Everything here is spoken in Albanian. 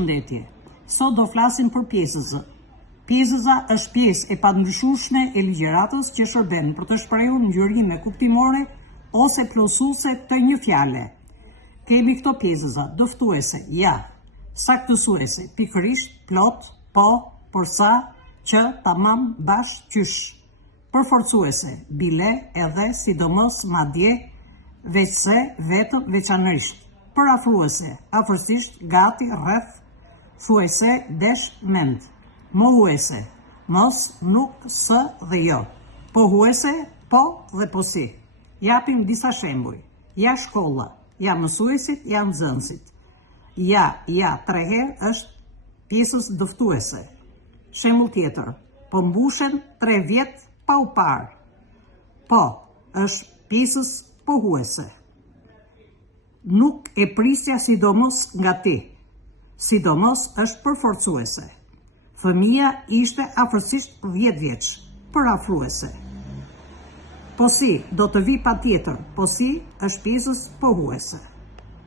Përshëndetje. Sot do flasim për pjesëzë. Pjesëza është pjesë e pandryshueshme e ligjëratës që shërben për të shprehur ngjyrime kuptimore ose plotësuese të një fjale. Kemi këto pjesëza: dëftuese, ja; saktësuese, pikërisht, plot, po, përsa, që, tamam, bash, qysh; përforcuese, bile, edhe, sidomos, madje, veçse, vetëm, veçanërisht; përafruese, afërsisht, gati, rreth; thuese, desh, mend; mohuese, mos, nuk, së dhe jo; pohuese, po dhe posi. Japim disa shembuj: ja shkolla, ja mësuesit, ja nxënësit. Ja 3 herë është pjesës dëftuese. Shembull tjetër: po mbushen 3 vjet pa u parë. Po është pjesës pohuese. Nuk e prisja sidomos nga ti. Sidomos është përforcuese. Fëmia ishte afërsisht 10 vjeç, përafruese. Posi do të vi patjetër. Posi është pjesës pohuese.